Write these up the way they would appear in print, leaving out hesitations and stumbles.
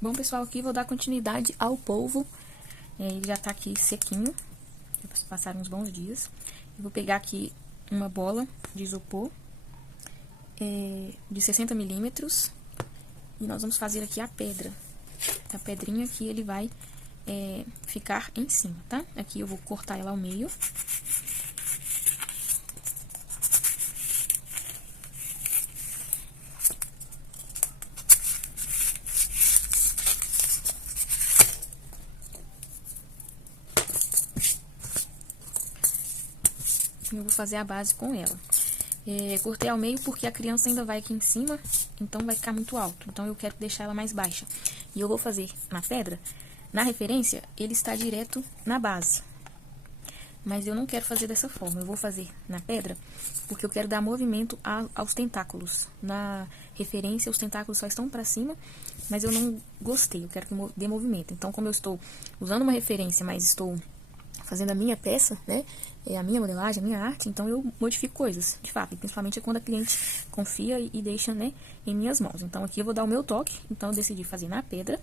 Bom, pessoal, aqui vou dar continuidade ao polvo. Ele já tá aqui sequinho. Já passaram uns bons dias. Eu vou pegar aqui uma bola de isopor de 60 milímetros. E nós vamos fazer aqui a pedra. A pedrinha que ele vai ficar em cima, tá? Aqui eu vou cortar ela ao meio. Eu vou fazer a base com ela. Cortei ao meio porque a criança ainda vai aqui em cima, então vai ficar muito alto. Então eu quero deixar ela mais baixa. E eu vou fazer na pedra, na referência, ele está direto na base. Mas eu não quero fazer dessa forma, eu vou fazer na pedra porque eu quero dar movimento aos tentáculos. Na referência, os tentáculos só estão para cima, mas eu não gostei, eu quero que dê movimento. Então, como eu estou usando uma referência, mas estou fazendo a minha peça, né, a minha modelagem, a minha arte, então eu modifico coisas, de fato, e principalmente quando a cliente confia e deixa, né, em minhas mãos. Então aqui eu vou dar o meu toque, então eu decidi fazer na pedra,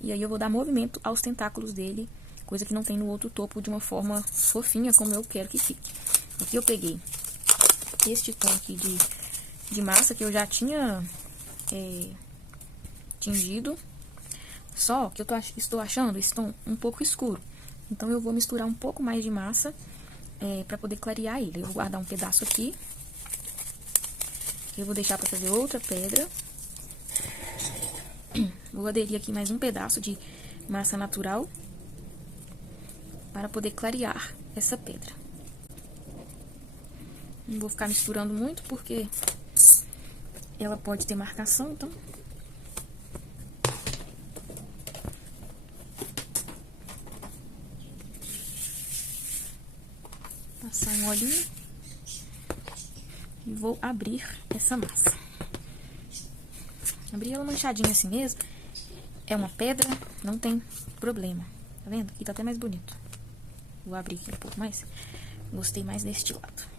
e aí eu vou dar movimento aos tentáculos dele, coisa que não tem no outro topo, de uma forma fofinha, como eu quero que fique. Aqui eu peguei este tom aqui de massa, que eu já tinha tingido, só que eu estou achando esse tom um pouco escuro. Então, eu vou misturar um pouco mais de massa para poder clarear ele. Eu vou guardar um pedaço aqui. Eu vou deixar para fazer outra pedra. Vou aderir aqui mais um pedaço de massa natural para poder clarear essa pedra. Não vou ficar misturando muito porque ela pode ter marcação, então... Passar um olhinho e vou abrir essa massa. Abrir ela manchadinha assim mesmo. É uma pedra, não tem problema. Tá vendo? Aqui tá até mais bonito. Vou abrir aqui um pouco mais. Gostei mais deste lado.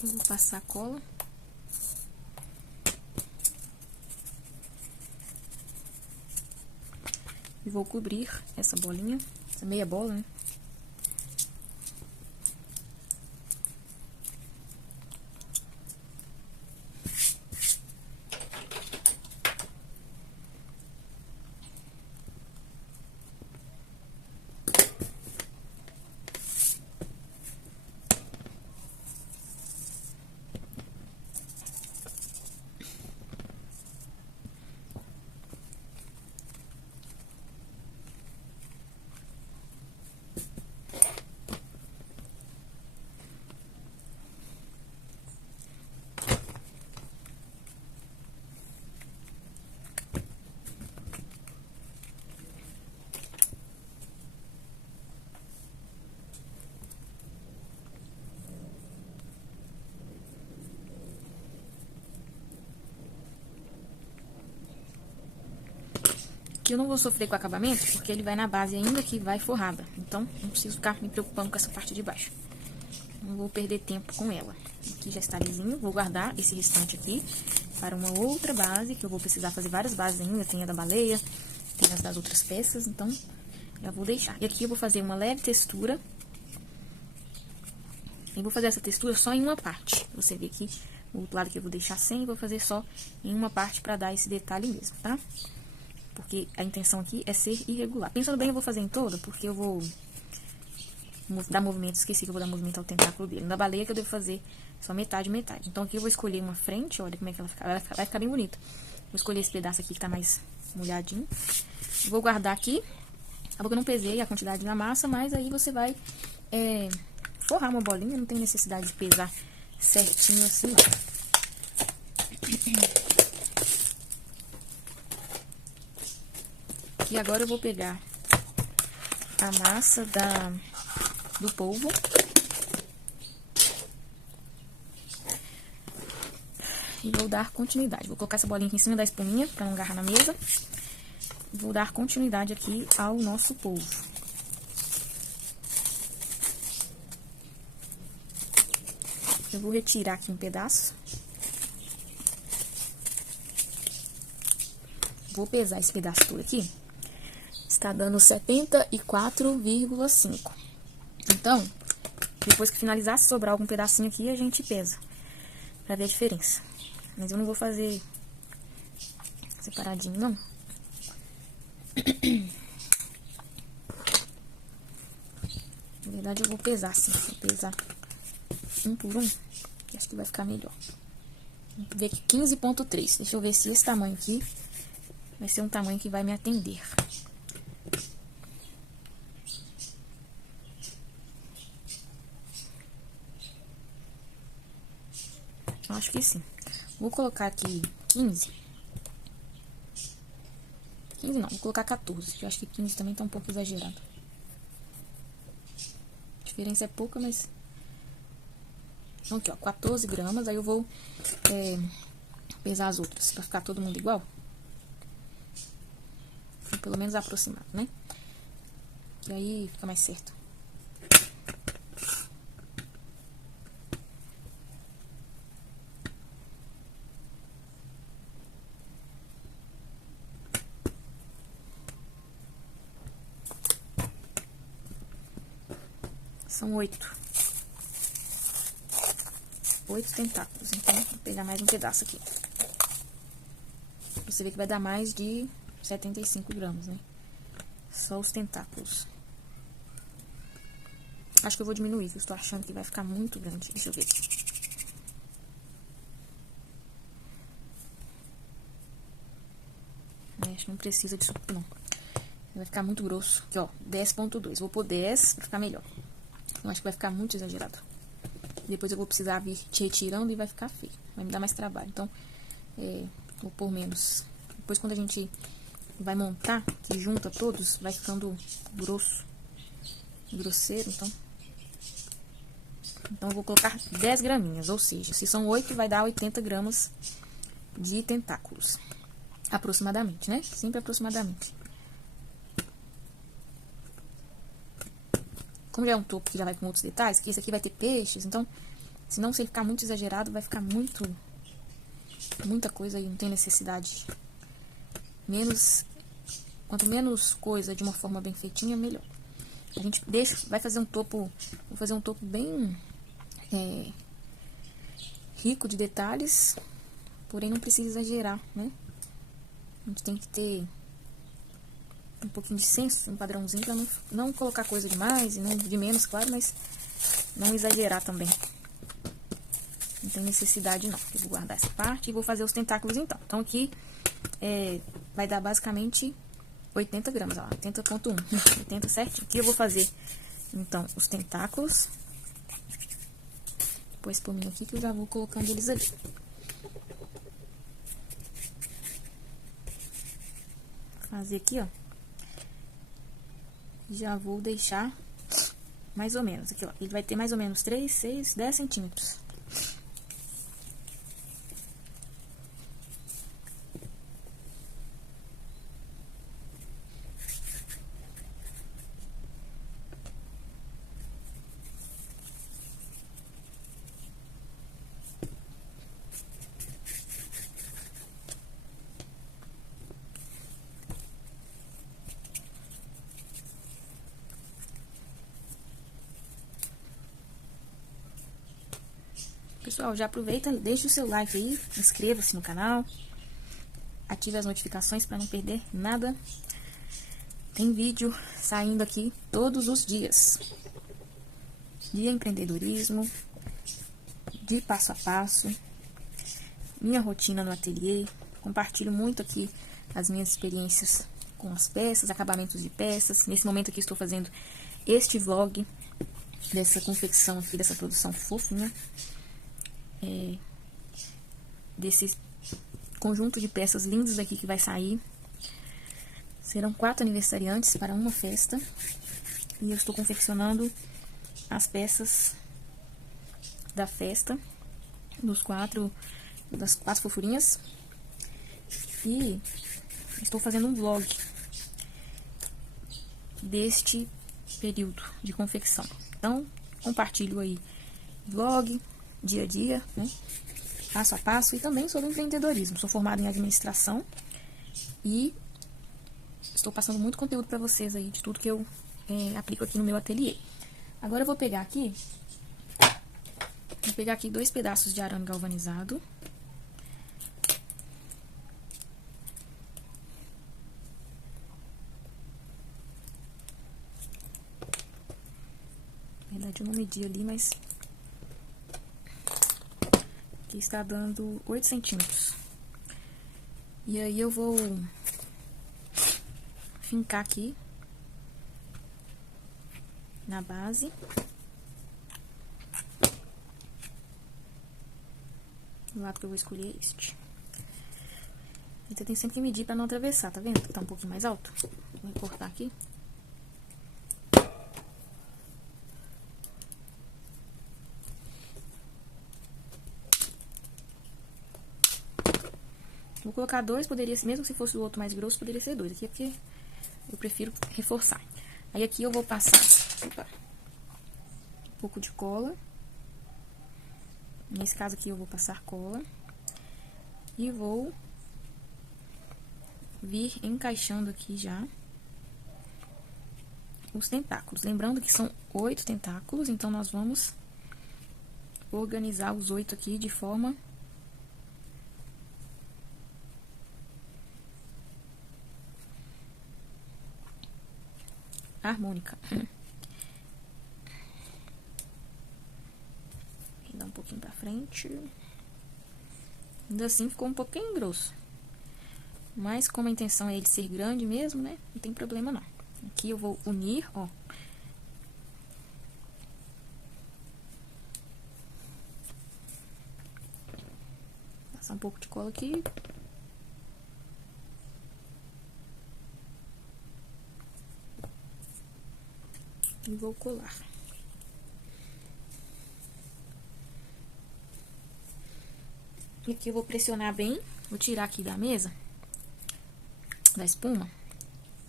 Eu vou passar a cola. E vou cobrir essa bolinha, essa meia bola, né? Aqui eu não vou sofrer com o acabamento, porque ele vai na base ainda que vai forrada. Então, não preciso ficar me preocupando com essa parte de baixo. Não vou perder tempo com ela. Aqui já está lisinho. Vou guardar esse restante aqui para uma outra base, que eu vou precisar fazer várias bases ainda. Tem a da baleia, tem as das outras peças, então já vou deixar. E aqui eu vou fazer uma leve textura. Eu vou fazer essa textura só em uma parte. Você vê aqui, o outro lado que eu vou deixar sem, vou fazer só em uma parte para dar esse detalhe mesmo, tá? Porque a intenção aqui é ser irregular. Pensando bem, eu vou fazer em toda, porque eu vou dar movimento, esqueci que eu vou dar movimento ao tentáculo dele. Na baleia que eu devo fazer só metade, metade. Então aqui eu vou escolher uma frente, olha como é que ela fica, vai ficar bem bonita. Vou escolher esse pedaço aqui que tá mais molhadinho. Vou guardar aqui. Acabou que eu não pesei a quantidade na massa, mas aí você vai forrar uma bolinha, não tem necessidade de pesar certinho assim, ó. E agora eu vou pegar a massa do polvo. e vou dar continuidade. Vou colocar essa bolinha aqui em cima da espuminha, pra não agarrar na mesa. Vou dar continuidade aqui ao nosso polvo. Eu vou retirar aqui um pedaço. Vou pesar esse pedaço todo aqui. Está dando 74,5. Então, depois que finalizar, se sobrar algum pedacinho aqui, a gente pesa. Pra ver a diferença. Mas eu não vou fazer separadinho, não. Na verdade, eu vou pesar assim. Vou pesar um por um, que acho que vai ficar melhor. Vou ver aqui 15,3. Deixa eu ver se esse tamanho aqui vai ser um tamanho que vai me atender. Acho que sim. Vou colocar aqui 15. 15 não, vou colocar 14. Eu acho que 15 também tá um pouco exagerado. A diferença é pouca, mas... Então, aqui, ó, 14 gramas. Aí eu vou pesar as outras, pra ficar todo mundo igual. Pelo menos aproximado, né? Que aí fica mais certo. São 8 tentáculos. Então, vou pegar mais um pedaço aqui. Você vê que vai dar mais de 75 gramas, né? Só os tentáculos. Acho que eu vou diminuir, eu estou achando que vai ficar muito grande. Deixa eu ver aqui. Acho que não precisa disso, não. Vai ficar muito grosso. Aqui, ó, 10,2. Vou pôr 10 pra ficar melhor. Eu acho que vai ficar muito exagerado. Depois eu vou precisar vir retirando e vai ficar feio. Vai me dar mais trabalho. Então, vou pôr menos. Depois, quando a gente vai montar, que junta todos, vai ficando grosso. Grosseiro, então. Então, eu vou colocar 10 graminhas. Ou seja, se são 8, vai dar 80 gramas de tentáculos. Aproximadamente, né? Sempre aproximadamente. Como já é um topo que já vai com outros detalhes, que esse aqui vai ter peixes, então, senão se ele ficar muito exagerado, vai ficar muita coisa e não tem necessidade. Quanto menos coisa de uma forma bem feitinha, melhor. A gente vai fazer um topo, vou fazer um topo bem rico de detalhes, porém não precisa exagerar, né? A gente tem que ter um pouquinho de senso, um padrãozinho, pra não colocar coisa demais e não de menos, claro, mas não exagerar também. Não tem necessidade, não. Eu vou guardar essa parte e vou fazer os tentáculos, então. Então, aqui vai dar basicamente 80 gramas, ó, 80,1. 80 certinho. Aqui eu vou fazer, então, os tentáculos. Depois, por mim aqui, que eu já vou colocando eles ali. Fazer aqui, ó. Já vou deixar mais ou menos aqui, ó. Ele vai ter mais ou menos 3, 6, 10 centímetros. Pessoal, já aproveita, deixa o seu like aí, inscreva-se no canal, ative as notificações para não perder nada. Tem vídeo saindo aqui todos os dias, de empreendedorismo, de passo a passo, minha rotina no ateliê. Compartilho muito aqui as minhas experiências com as peças, acabamentos de peças. Nesse momento aqui estou fazendo este vlog dessa confecção aqui, dessa produção fofinha. Desse conjunto de peças lindas aqui que vai sair. Serão 4 aniversariantes para uma festa. E eu estou confeccionando as peças da festa dos 4 das 4 fofurinhas. E estou fazendo um vlog deste período de confecção. Então, compartilho aí vlog, dia a dia, né? Passo a passo, e também sobre empreendedorismo. Sou formada em administração e estou passando muito conteúdo para vocês aí de tudo que eu aplico aqui no meu ateliê. Agora eu vou pegar aqui 2 pedaços de arame galvanizado. Na verdade eu não medi ali, mas aqui está dando 8 centímetros. E aí eu vou fincar aqui na base. O lado que eu vou escolher é este. E você tem sempre que medir para não atravessar, tá vendo? Tá um pouquinho mais alto. Vou cortar aqui. Vou colocar 2, poderia ser, mesmo se fosse o outro mais grosso, poderia ser 2. Aqui é porque eu prefiro reforçar. Aí aqui eu vou passar um pouco de cola. Nesse caso aqui eu vou passar cola. E vou vir encaixando aqui já os tentáculos. Lembrando que são 8 tentáculos, então nós vamos organizar os 8 aqui de forma harmônica. Dá um pouquinho pra frente. Ainda assim ficou um pouquinho grosso. Mas como a intenção é ele ser grande mesmo, né? Não tem problema não. Aqui eu vou unir, ó. Passar um pouco de cola aqui. E vou colar. E aqui eu vou pressionar bem. Vou tirar aqui da mesa, da espuma,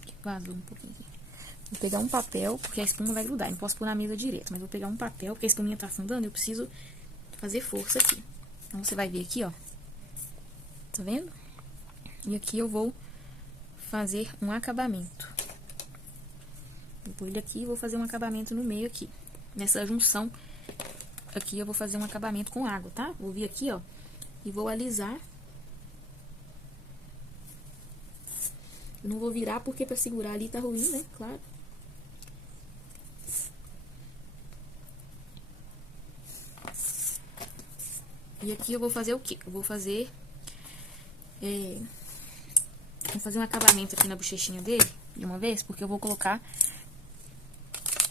que vazou um pouquinho aqui. Vou pegar um papel, porque a espuma vai grudar. Não posso pôr na mesa direto, mas vou pegar um papel, porque a espuminha tá afundando, eu preciso fazer força aqui. Então, você vai ver aqui, ó. Tá vendo? E aqui eu vou fazer um acabamento. Vou pôr ele aqui e vou fazer um acabamento no meio aqui. Nessa junção aqui eu vou fazer um acabamento com água, tá? Vou vir aqui, ó, e vou alisar. Eu não vou virar porque pra segurar ali tá ruim, né? Claro. E aqui eu vou fazer o quê? Eu vou fazer um acabamento aqui na bochechinha dele de uma vez, porque eu vou colocar,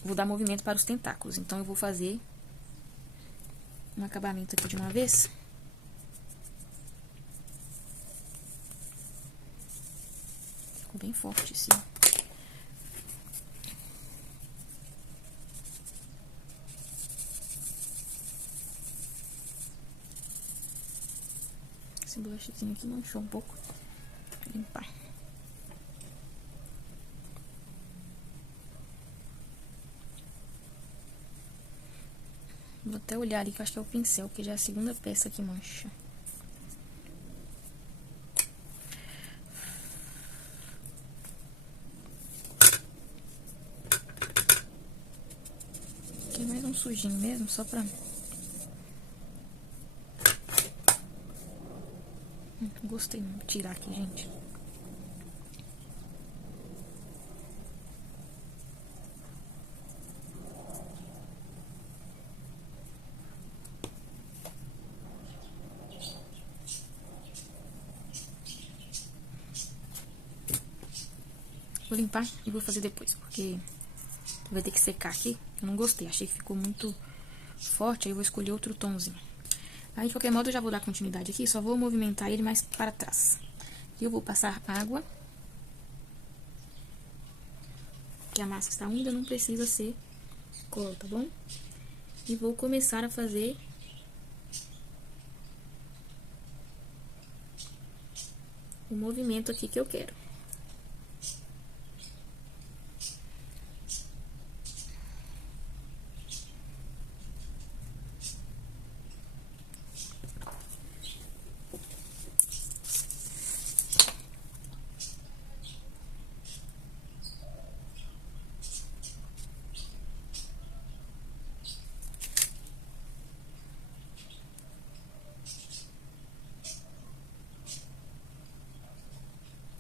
vou dar movimento para os tentáculos. Então eu vou fazer um acabamento aqui de uma vez. Ficou bem forte esse. Esse blushzinho aqui manchou um pouco. Vou limpar. Vou até olhar ali, que eu acho que é o pincel, que já é a segunda peça que mancha. Aqui é mais um sujinho mesmo, só pra... Gostei, vou tirar aqui, gente. Vou limpar e vou fazer depois, porque vai ter que secar aqui. Eu não gostei, achei que ficou muito forte, aí eu vou escolher outro tomzinho. Aí, de qualquer modo, eu já vou dar continuidade aqui, só vou movimentar ele mais para trás. E eu vou passar água, que a massa está úmida, não precisa ser cola, tá bom? E vou começar a fazer o movimento aqui que eu quero.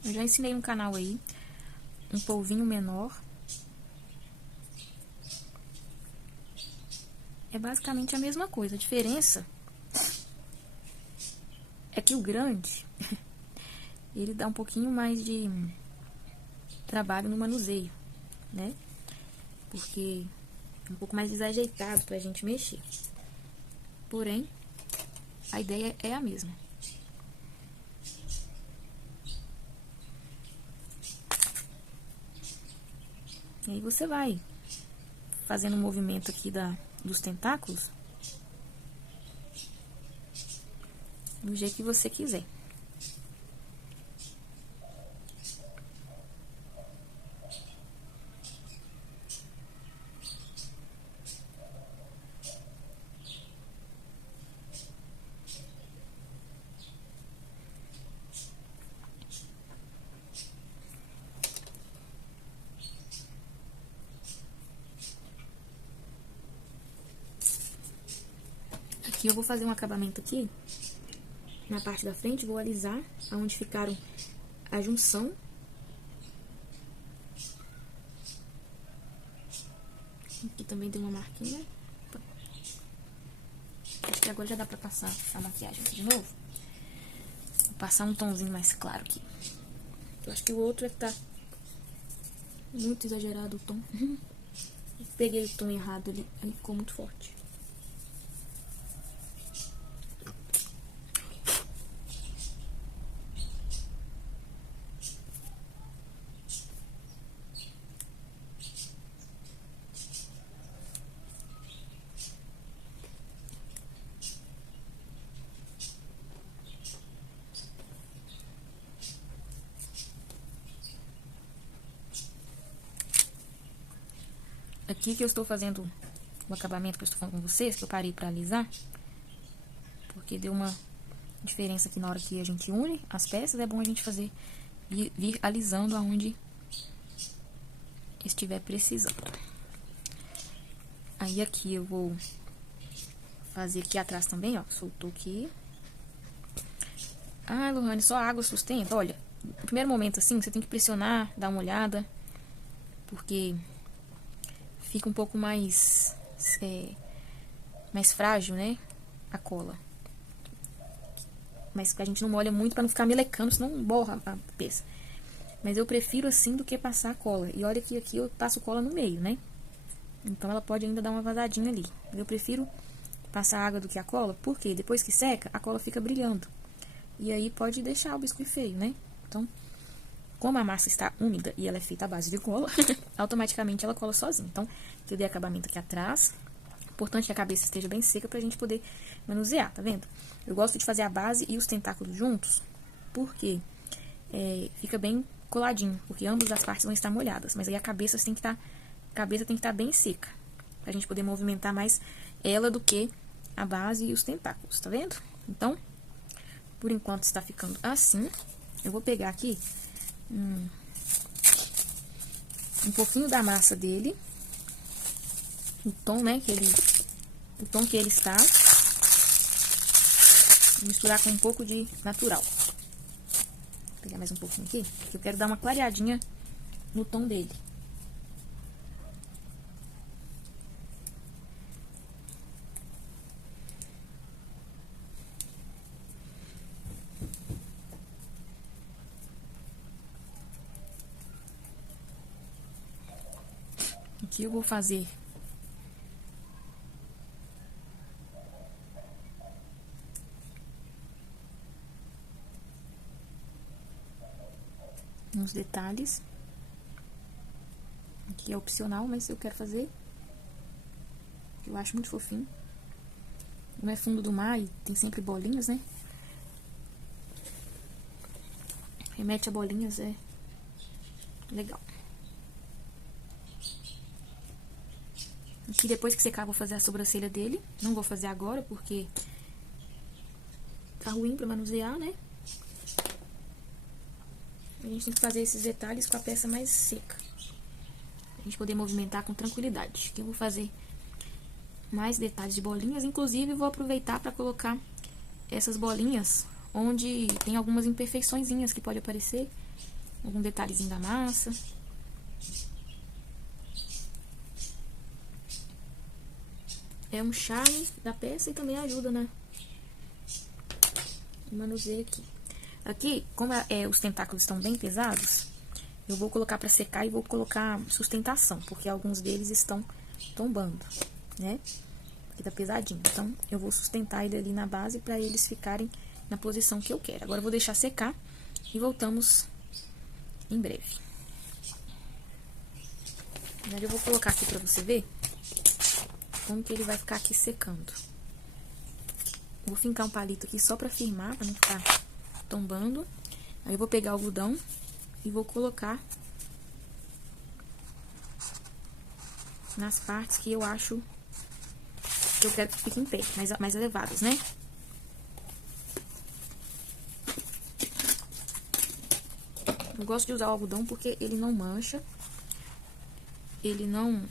Eu já ensinei um canal aí, um polvinho menor. É basicamente a mesma coisa. A diferença é que o grande, ele dá um pouquinho mais de trabalho no manuseio, né? Porque é um pouco mais desajeitado pra gente mexer. Porém, a ideia é a mesma. E aí você vai fazendo o movimento aqui dos tentáculos do jeito que você quiser. Aqui eu vou fazer um acabamento aqui, na parte da frente, vou alisar aonde ficaram a junção. Aqui também tem uma marquinha. Acho que agora já dá pra passar a maquiagem aqui de novo. Vou passar um tomzinho mais claro aqui. Eu acho que o outro é que tá muito exagerado o tom. Peguei o tom errado ali, aí ficou muito forte. Aqui que eu estou fazendo o acabamento que eu estou falando com vocês, que eu parei pra alisar, porque deu uma diferença aqui na hora que a gente une as peças. É bom a gente fazer, vir alisando aonde estiver precisando. Aí aqui eu vou fazer aqui atrás também, ó, soltou aqui. Ah, Lohane, só água sustenta? Olha, no primeiro momento assim, você tem que pressionar, dar uma olhada, porque fica um pouco mais frágil, né, a cola. Mas a gente não molha muito pra não ficar melecando, senão borra a peça. Mas eu prefiro assim do que passar a cola. E olha que aqui eu passo cola no meio, né? Então ela pode ainda dar uma vazadinha ali. Eu prefiro passar água do que a cola, porque depois que seca, a cola fica brilhando. E aí pode deixar o biscuit feio, né? Então, como a massa está úmida e ela é feita à base de cola, automaticamente ela cola sozinha. Então, eu dei acabamento aqui atrás. Importante que a cabeça esteja bem seca pra gente poder manusear, tá vendo? Eu gosto de fazer a base e os tentáculos juntos, porque fica bem coladinho, porque ambas as partes vão estar molhadas. Mas aí a cabeça tem que estar bem seca, pra gente poder movimentar mais ela do que a base e os tentáculos, tá vendo? Então, por enquanto está ficando assim. Eu vou pegar aqui um pouquinho da massa dele, o tom, né, o tom que ele está, misturar com um pouco de natural. Vou pegar mais um pouquinho aqui, que eu quero dar uma clareadinha no tom dele. Aqui eu vou fazer uns detalhes. Aqui é opcional, mas eu quero fazer. Eu acho muito fofinho. Não é fundo do mar e tem sempre bolinhas, né? remete a bolinhas, é legal. Aqui depois que secar, vou fazer a sobrancelha dele. Não vou fazer agora, porque tá ruim pra manusear, né? A gente tem que fazer esses detalhes com a peça mais seca, pra gente poder movimentar com tranquilidade. Aqui eu vou fazer mais detalhes de bolinhas. Inclusive, vou aproveitar para colocar essas bolinhas onde tem algumas imperfeiçõezinhas que pode aparecer. Algum detalhezinho da massa. É um charme da peça e também ajuda, né? Manuseio aqui. Aqui, como os tentáculos estão bem pesados, eu vou colocar para secar e vou colocar sustentação, porque alguns deles estão tombando, né? Porque tá pesadinho. Então, eu vou sustentar ele ali na base para eles ficarem na posição que eu quero. Agora, eu vou deixar secar e voltamos em breve. Agora, eu vou colocar aqui para você ver como que ele vai ficar aqui secando. Vou fincar um palito aqui só pra firmar, pra não ficar tombando. Aí eu vou pegar o algodão e vou colocar nas partes que eu acho que eu quero que fiquem em pé, mais elevadas, né? Eu gosto de usar o algodão porque ele não mancha, ele não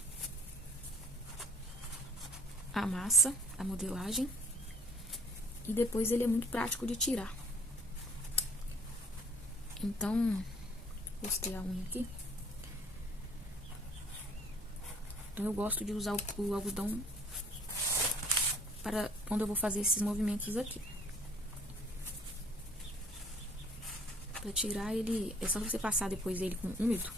amassa a modelagem. E depois ele é muito prático de tirar. Então, postei a unha aqui. Então, eu gosto de usar o algodão para quando eu vou fazer esses movimentos aqui. Para tirar ele, é só você passar depois ele com úmido.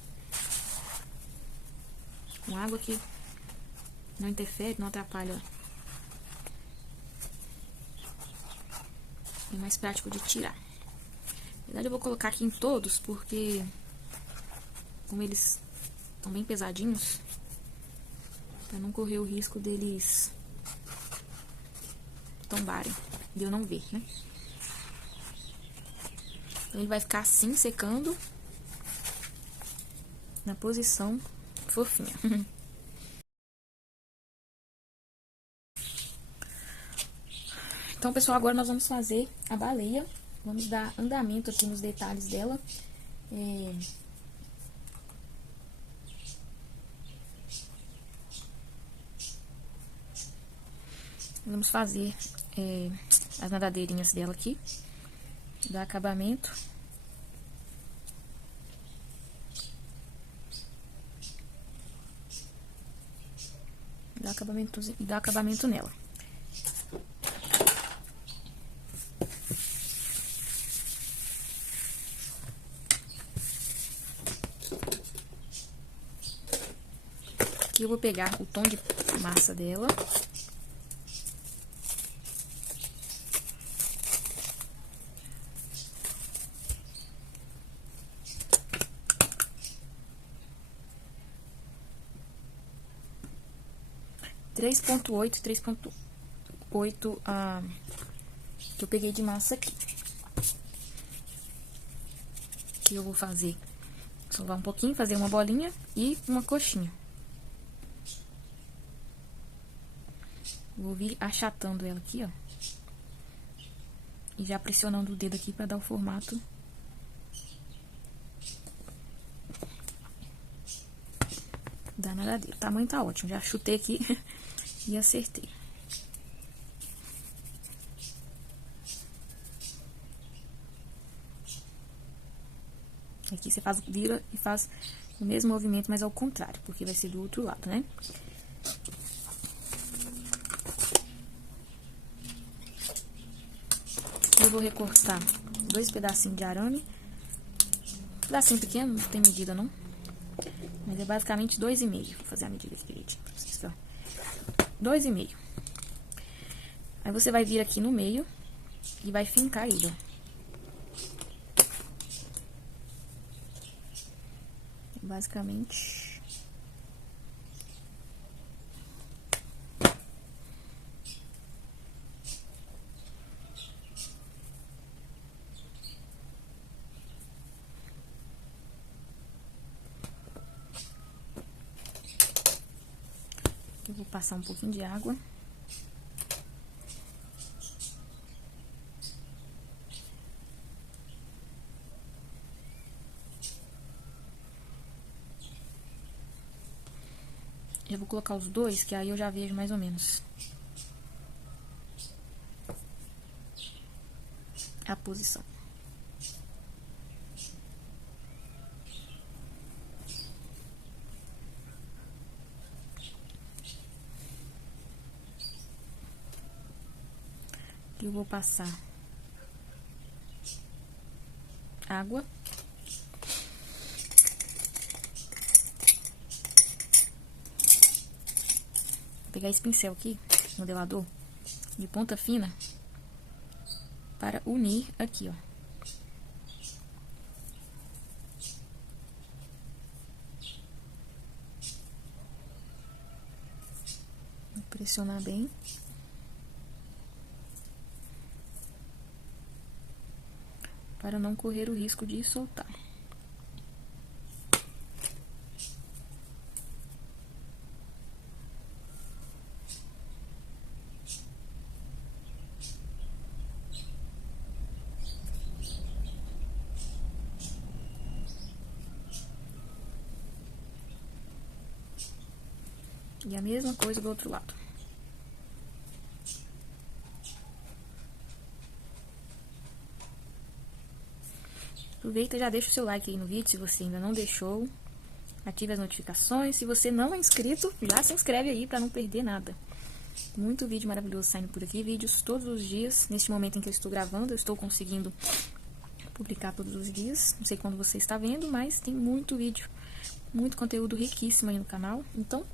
Com água que não interfere, não atrapalha. É mais prático de tirar. Na verdade, eu vou colocar aqui em todos, porque como eles estão bem pesadinhos, para não correr o risco deles tombarem e eu não ver, né? Então, ele vai ficar assim, secando, na posição fofinha. Então, pessoal, agora nós vamos fazer a baleia. Vamos dar andamento aqui nos detalhes dela. Vamos fazer as nadadeirinhas dela aqui. Dar acabamento. Dar acabamento nela. Aqui eu vou pegar o tom de massa dela. Três ponto oito que eu peguei de massa aqui. Que eu vou fazer, sovar um pouquinho, fazer uma bolinha e uma coxinha. Vou vir achatando ela aqui, ó. E já pressionando o dedo aqui pra dar o formato da nadadeira. O tamanho tá ótimo, já chutei aqui e acertei. Aqui você vira e faz o mesmo movimento, mas ao contrário, porque vai ser do outro lado, né? Eu vou recortar 2 pedacinhos de arame. Pedacinho pequeno, não tem medida não. Mas é basicamente 2,5. Vou fazer a medida aqui direitinho pra vocês, ó. 2,5. Aí você vai vir aqui no meio e vai fincar ele, ó. Basicamente... Eu vou passar um pouquinho de água. Já vou colocar os dois, que aí eu já vejo mais ou menos a posição. Eu vou passar água. Vou pegar esse pincel aqui, modelador, de ponta fina, para unir aqui, ó. Vou pressionar bem. Para não correr o risco de soltar. E a mesma coisa do outro lado. Aproveita e já deixa o seu like aí no vídeo, se você ainda não deixou. Ative as notificações. Se você não é inscrito, já se inscreve aí para não perder nada. Muito vídeo maravilhoso saindo por aqui. Vídeos todos os dias. Neste momento em que eu estou gravando, eu estou conseguindo publicar todos os dias. Não sei quando você está vendo, mas tem muito vídeo. Muito conteúdo riquíssimo aí no canal. Então,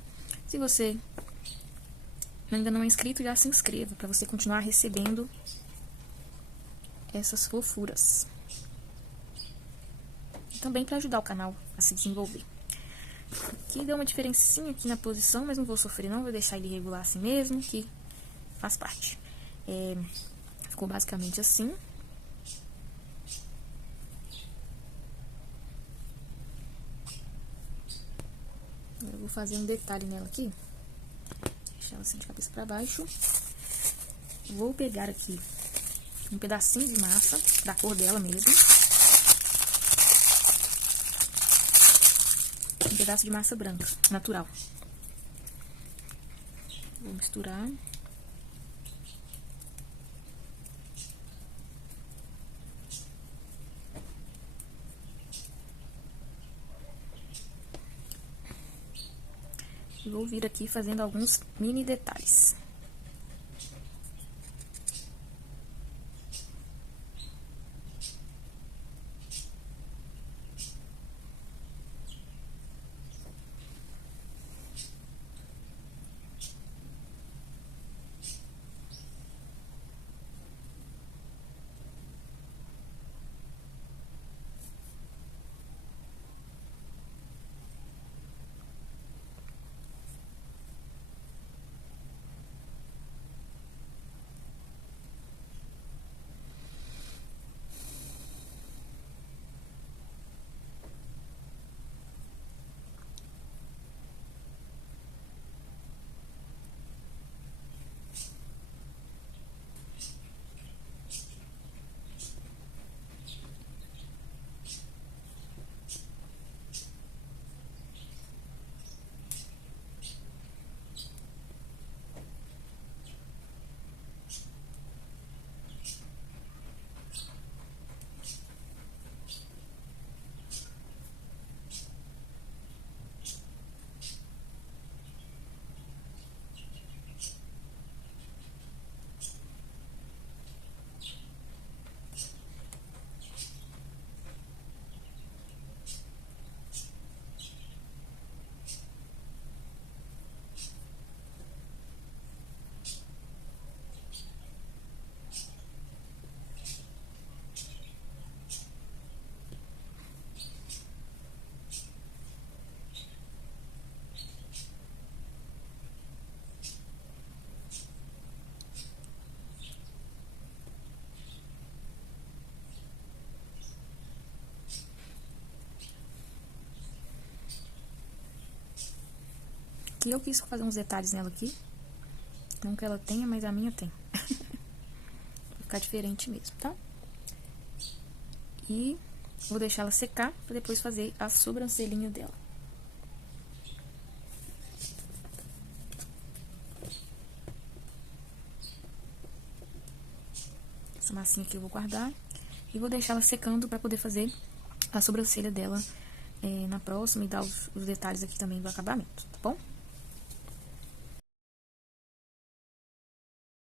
se você ainda não é inscrito, já se inscreva para você continuar recebendo essas fofuras. E também para ajudar o canal a se desenvolver. Aqui deu uma diferencinha aqui na posição, mas não vou sofrer não, vou deixar ele regular assim mesmo, que faz parte. Ficou basicamente assim. Eu vou fazer um detalhe nela aqui. Deixar ela assim de cabeça para baixo. Vou pegar aqui um pedacinho de massa, da cor dela mesmo. Um pedaço de massa branca, natural. Vou misturar. E vou vir aqui fazendo alguns mini detalhes. aqui eu quis fazer uns detalhes nela aqui. Não que ela tenha, mas a minha tem. Vai ficar diferente mesmo, tá? E vou deixar ela secar pra depois fazer a sobrancelhinha dela. Essa massinha aqui eu vou guardar. E vou deixar ela secando pra poder fazer a sobrancelha dela na próxima e dar os detalhes aqui também do acabamento, tá bom?